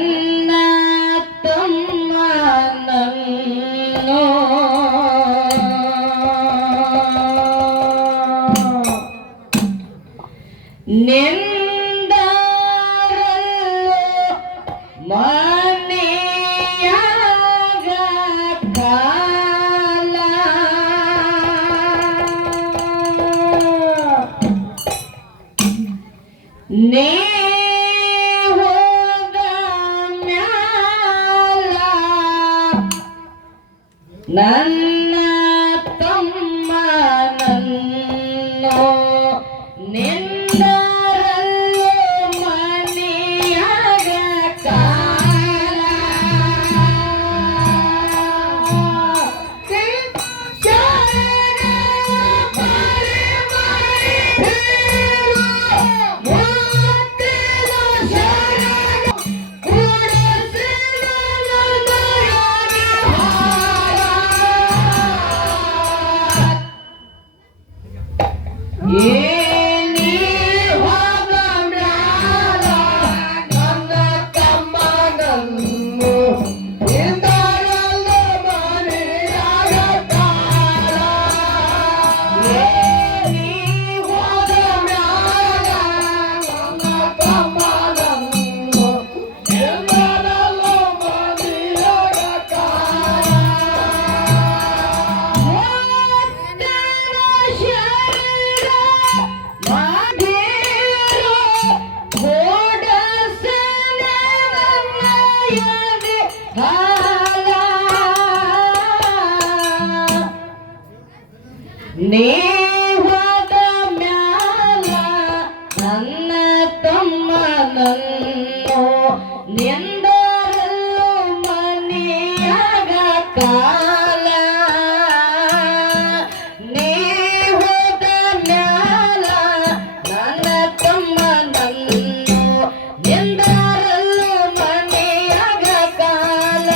ನನ್ನ ತಮ್ಮ ನನ್ನೋ ನಿಂದರಲ್ಲೋ ಮನೆಯಾಗ ಕಾಲ ನನ್ನ ತಮ್ಮ ನನ್ನೋ ನಿಂದರಲ್ಲೋ ಮನೆಯಾಗ ಕಾಲ ನೇಹದ ಮ್ಯಾಲ ನನ್ನ ತಮ್ಮ ನನ್ನೋ ನಿಂದರಲ್ಲೋ ಮನೆಯಾಗ ಕಾಲ ನೇಹದ ಮ್ಯಾಲ ನನ್ನ ತಮ್ಮ ನನ್ನೋ ನಿಂದರಲ್ಲೋ ಮನೆಯಾಗ ಕಾಲ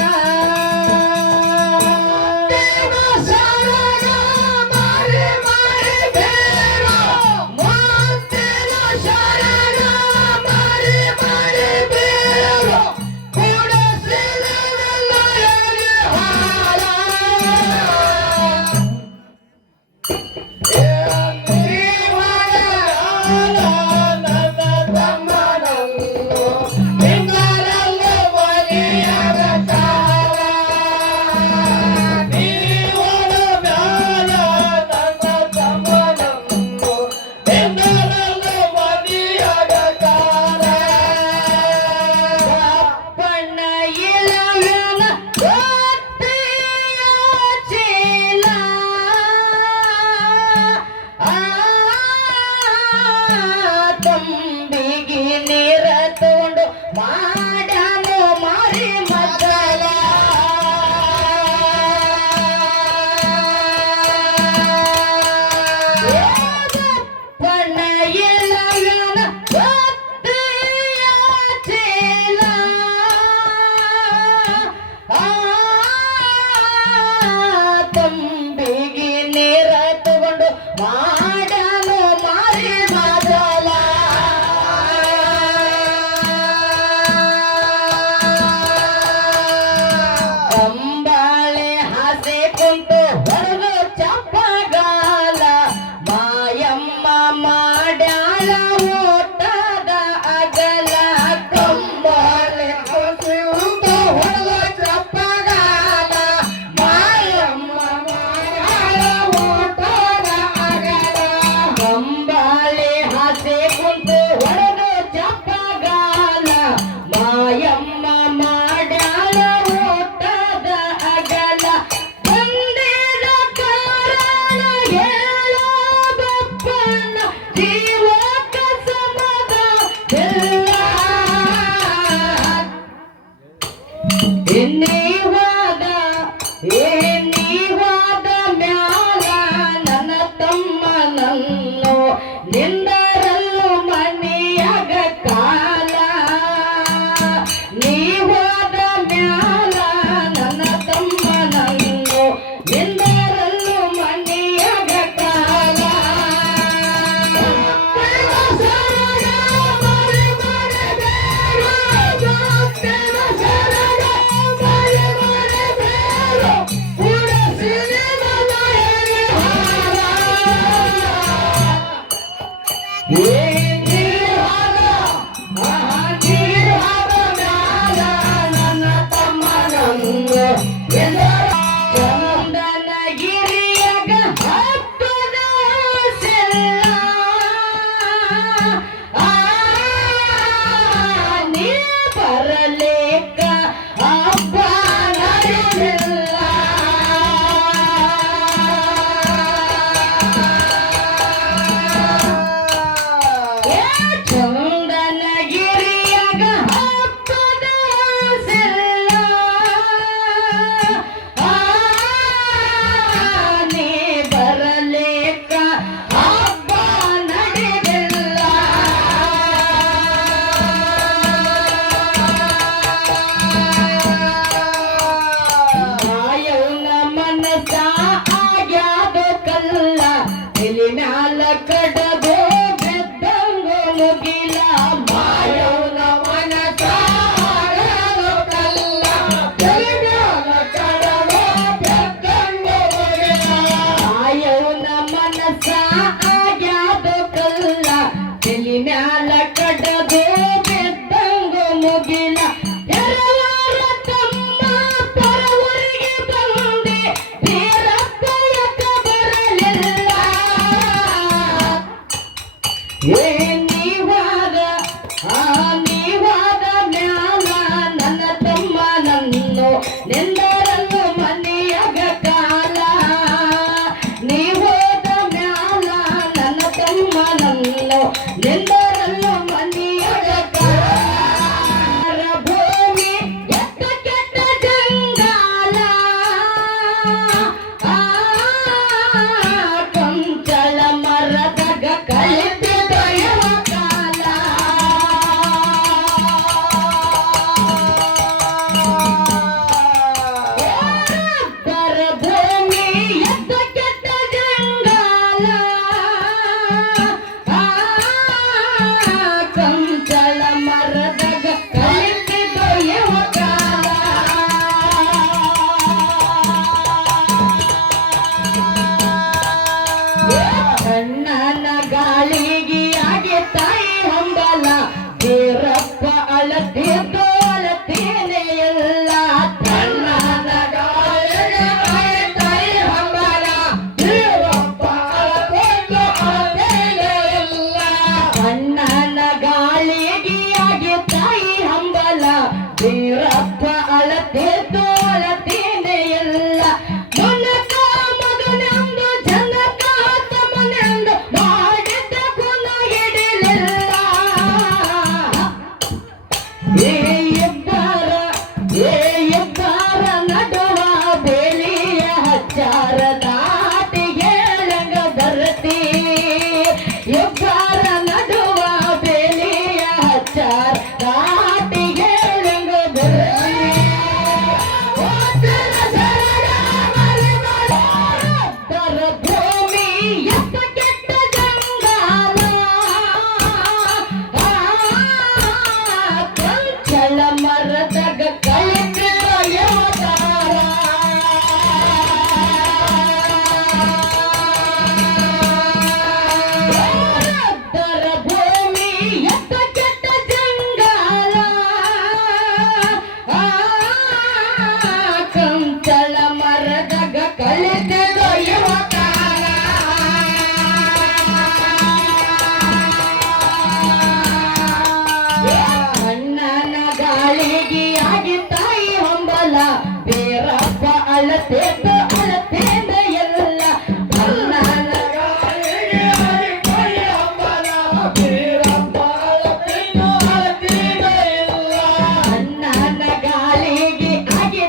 ಮಾಡ್ಯಾಳ ಓಟ ನೀವಾದ ಏ ನೀವಾದ ಮ್ಯಾಲ ನನ್ನ ತಮ್ಮ ನನ್ನು ನಿಂದರಲ್ಲು ಮನೆಯಾಗ ಕಾಲ ನೀವಾದ ಮ್ಯಾಲ ನನ್ನ ತಮ್ಮ ನನ್ನು ನಿಂದರಲ್ಲು ಮನೆಯಾಗ ಕಾಲ ಚಂದನಗಿರಿಯಾಗ ಹಬ್ಬದ ಸೆಲ್ಲ ನೀ ಬರಲೇಕ ಹಬ್ಬ ನಡೆದಿಲ್ಲ ಚಂದನಗಿರಿಯಾಗ ಹಬ್ಬದ ಸೆಲ್ಲ ನೀ ಬರಲೇಕ ಹಬ್ಬ ನಡೆದಿಲ್ಲ ಮಾಯವ್ನ ಮನಸ ಆಗ್ಯಾದ ಕಲ್ಲ ಎಲಿ ಮ್ಯಾಲ ಕಡಬೋ ಬೆದ್ದಂಗ ಮುಗಿಲ ಮಾಯವ್ನ ಮನಸ ಆಗ್ಯಾದ ಕಲ್ಲ ಎಲಿ ಮ್ಯಾಲ ಕಡಬೋ ಬೆದ್ದಂಗ ಮುಗಿಲ ಮಾಯವ್ನ ಮನಸ ಆಗ್ಯಾದ ಕಲ್ಲ ಎಲಿ ಮ್ಯಾಲ ಕಡಬೋ ಬೆದ್ದಂಗ ಮುಗಿಲ ಎರವರ ತಮ್ಮ ಪರವರಿಗೆ ಬಂದೆ ಬೇರಪ್ಪಯಕ ಬರಲಿಲ್ಲ ಏ ನೀವಾದ ನೀವಾದ ಮ್ಯಾಲ ನನ್ನ ತಮ್ಮ ನನ್ನು ನಿಂದರಲ್ಲು ಮನೆಯಾಗ ಕಾಲ ನೀವಾದ ಮ್ಯಾಲ ನನ್ನ ತಮ್ಮ ನನ್ನು ನಿಂದರಲ್ಲು ಮನೆಯಾಗ ಕಾಲ ಭೂಮಿ ಎತ್ತ ಕೆಟ್ಟ ಜಂಗಾಲ ಕೊಂಚಳ ಮರದಾಗ ಕಲಿತಿದ ಯಾವ ಕಾಲ ಭೂಮಿ ಎತ್ತ ಕೆಟ್ಟ ಜಂಗಾಲ ಕೊಂಚಳ ಮರದಾಗ ಕಲಿತಿದ ಯಾವ ಕಾಲ ಅಣ್ಣನ ಗಾಳಿಗೆ ಆಗಿ ತಾಯಿ ಹಂಬಲ ದೇರಪ್ಪ ಅಳತಿದ್ದು ಅಳತೇನೆ ಎಲ್ಲ ಅಣ್ಣನ ಗಾಳಿಗೆ ಆಗಿ ತಾಯಿ ಹಂಬಲ ದೇರಪ್ಪ ಅಳತಿದ್ದು ಅಳತೇನೆ ಎಲ್ಲ ಅಣ್ಣನ ಗಾಳಿಗೆ ಆಗಿ ತಾಯಿ ಹಂಬಲ ದೇರಪ್ಪ ಅಳತಿದ್ದು ಅಳತೇನೆ ಎಲ್ಲ ಮೊನಕ ಮಗನೆಂದು ಜನಕ ತಮ್ಮನೆಂದು ಮಾಡಿದ್ದ ಗುಣ ಹಿಡಿಲಿಲ್ಲ ಏ ಇಬ್ಬರ ನಡುವ ಬೇಲಿಯ ಹಚ್ಚಾರ ದಾಟಿ ಹೇಳಂಗ ಬರ್ತಿ ಇಬ್ಬರ ನಡುವ ಬೇಲಿಯ ಹಚ್ಚಾರ ದಾಟಿ ಹೇಳಂಗ ಬರ್ತಿ ಭೂಮಿ ಎತ್ತ ಕೆಟ್ಟ ಜಂಗಾಲ ಕೊಂಚಳ ಮರದಾಗ ಕಲಿತಿದ ಯವತಾರ ಭೂಮಿ ಎತ್ತ ಕೆಟ್ಟ ಜಂಗಾಲ ಕೊಂಚಳ ಮರದಾಗ ಕಲಿತಿದ ಯುವಕಾಲ ಅಣ್ಣನ ಗಾಳಿಗೆ ಆಗಿ ತಾಯಿ ಹಂಬಲ ಬೇರಪ್ಪ ಅಳತೆದ್ದು ಅಳತೆಂದ ಎಲ್ಲ ಅಣ್ಣನ ಗಾಳಿಗೆ ಆಗಿ ತಾಯಿ ಹಂಬಲ ಬೇರಪ್ಪ ಅಳತೆದ್ದು ಅಳತೆಂದ ಎಲ್ಲ ಅಣ್ಣನ ಗಾಳಿಗೆ ಆಗಿ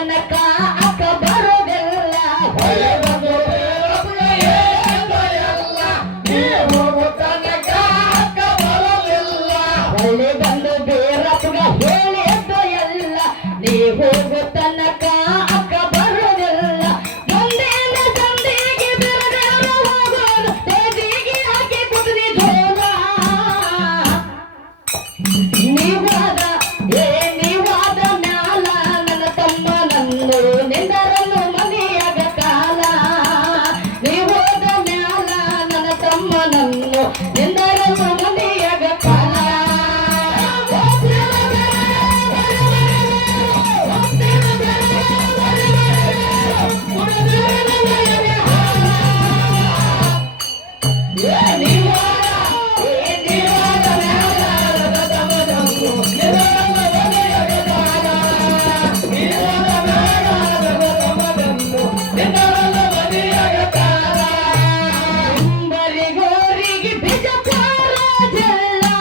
ತನಕ ಅಕ್ಕ ಬರೋದಿಲ್ಲ ಹೊಳೆ ಬಂದು ಬೇರಪ್ಪಗ ಹೇಳಿದ ಎಲ್ಲ ನೀ ಹೋಗೋ ತನಕ ಅಕ್ಕ ಬರೋದಿಲ್ಲ ಹೊಳೆ ಬಂದು ಬೇರಪ್ಪಗ ಹೇಳಿದ್ದ ಎಲ್ಲ ನೀ ಹೋಗೋ ತನಕ ಅಕ್ಕ ಬರೋದಿಲ್ಲ ಮುಂದಿನ ಸಂದಿಗೆ ಬಿರಗಾರ ಹೋಗೋದು ತೇಜಿಗೆ ಹಾಕಿ ಕುದುರೆ ಜೋಲ ನೀವಾದ ನೀವಾದ ಮ್ಯಾಲ ನನ್ನ ತಮ್ಮನನ್ನು ನಿಂದರನ್ನು ಮನೆಯಾಗ ಕಾಲ ನೀವಾದ ಮ್ಯಾಲ ನನ್ನ ತಮ್ಮನನ್ನು ನಿಂದರನ್ನು ಮನೆಯಾಗ ಕಾಲ ಬರಿಗೋರಿಗೆ ಬಿಜಾಪುರ ಜಿಲ್ಲಾ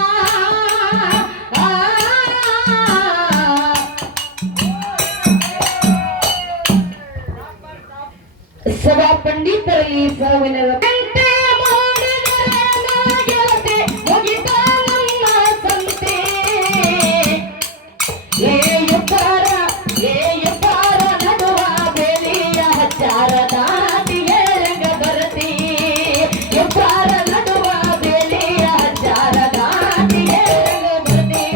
ಸಭಾ ಪಂಡಿತರಲ್ಲಿ ಸಾವಿನ ಗಂಟೆ ಮಾಡಿದರೆ ಗೆಳತಿ ಮುಗಿತ ನಮ್ಮ ಸಂತೆ ಏ ಎಬ್ಬಾರ ನಡುವ ಬೇಲಿಯ ಹಚ್ಚಾರ ದಾಟಿ ಏಳಂಗ ಬರತಿ ಎಬ್ಬಾರ ನಡುವ ಬೇಲಿಯ ಹಚ್ಚಾರ ದಾಟಿ ಏಳಂಗ ಬರತಿ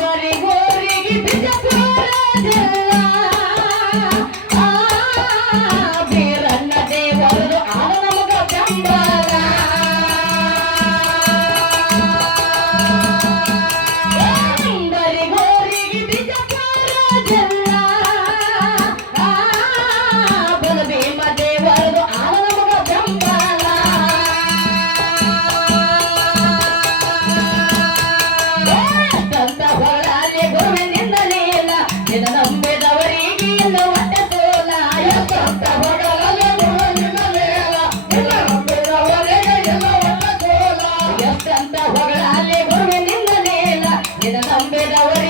ಬರಿಗೋರಿಗೆ ಬಿಜಾಪುರ ಜಿಲ್ಲಾ ಬೀರಣ್ಣ ದೇವರು ಆದ ನಮಗ ಬೆಂಬಲ ಬರಿಗೋರಿಗೆ ಬಿಜಾಪುರ ಜಿಲ್ಲಾ ಬಲಭೀಮ ದೇವರು ಆದ ನಮಗ ಬೆಂಬಲ ಎಷ್ಟಂತ ಹೊಳಲಿ ಗುರುವಿನಿಂದಲಿಲ್ಲ ನಿನ್ನ ನಂಬಿದವರಿಗೆ ಇನ್ನು ಹೊಟ್ಟೆ ಸೋಲ ಎಷ್ಟಂತ ಹೊಗಳಲೆ ಗುರುವಿನಲೇಲ ನಿನ್ನ ನಂಬಿದವರಿಗೆ ಎಲ್ಲ ಒಟ್ಟ ಸೋಲ ಎಷ್ಟಂತ ಹೊಗಳಲಿ ಗುರುವಿನಿಂದಲಿಲ್ಲ ನಿನ್ನ ನಂಬಿದವರಿಗೆ